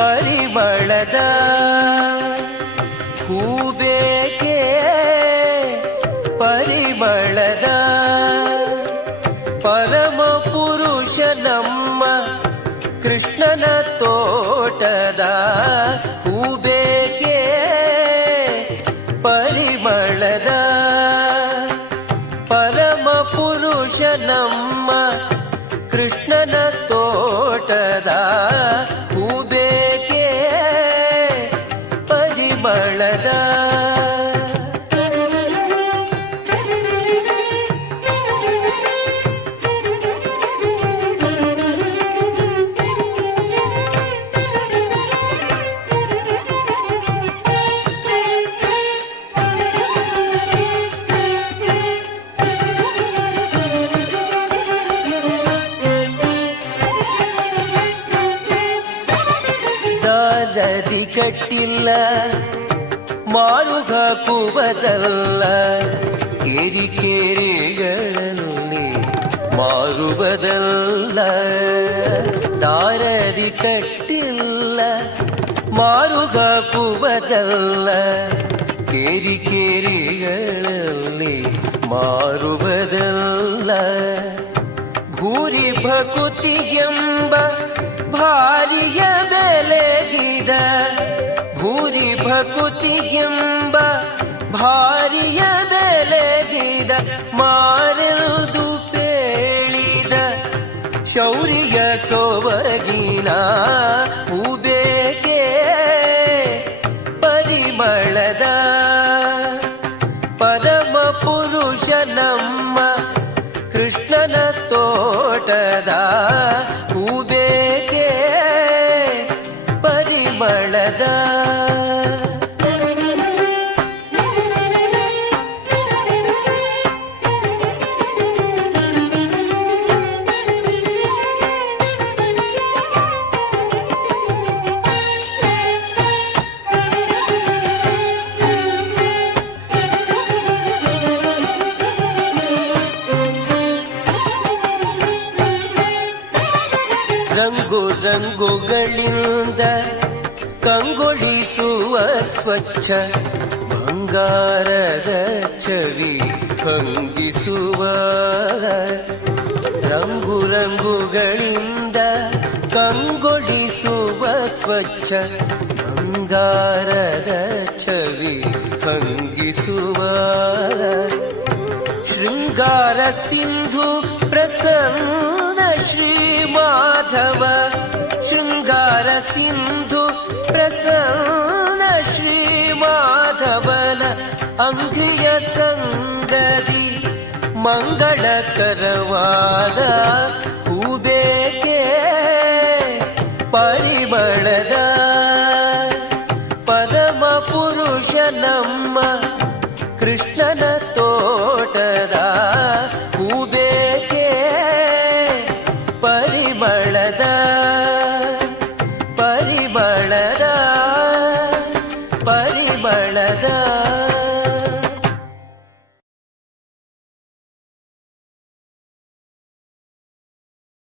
परिमलद कूबेके के परिमळद परम पुरुषनं कृष्णन तोटदा हूबे के परिमळद नम्म, कृष्णन तोटदा दी खेटील மாறுக கூபதல்ல எரிக்கேரிகளே மாறுவதல்ல தாரதி கட்டில்ல மாறுக கூபதல்ல எரிக்கேரிகளே மாறுவதல்ல பூரி பகுதி எம்ப பாரியவே तिम्ब भारौर्य सोवगीना उबेके परिबळद पदम पुरुष नम कृष्णन तोटदा ರಂಗು ರಂಗುಗಳಿಂದ ಕಂಗೊಳಿಸುವ ಸ್ವಚ್ಛ ಬಂಗಾರದ ಚವಿ ಕಂಗಿಸುವ ರಂಗು ರಂಗುಗಳಿಂದ ಕಂಗೊಳಿಸುವ ಸ್ವಚ್ಛ ಬಂಗಾರದ ಚವಿ ಕಂಗಿಸುವ ಶೃಂಗಾರ ಸಿಂಧು ಪ್ರಸನ್ನ श्रीमाधव शृङ्गार सिन्धु प्रसन्न श्रीमाधवन अन्ध्रियसङ्गति मङ्गल करवार कृष्णन 了的。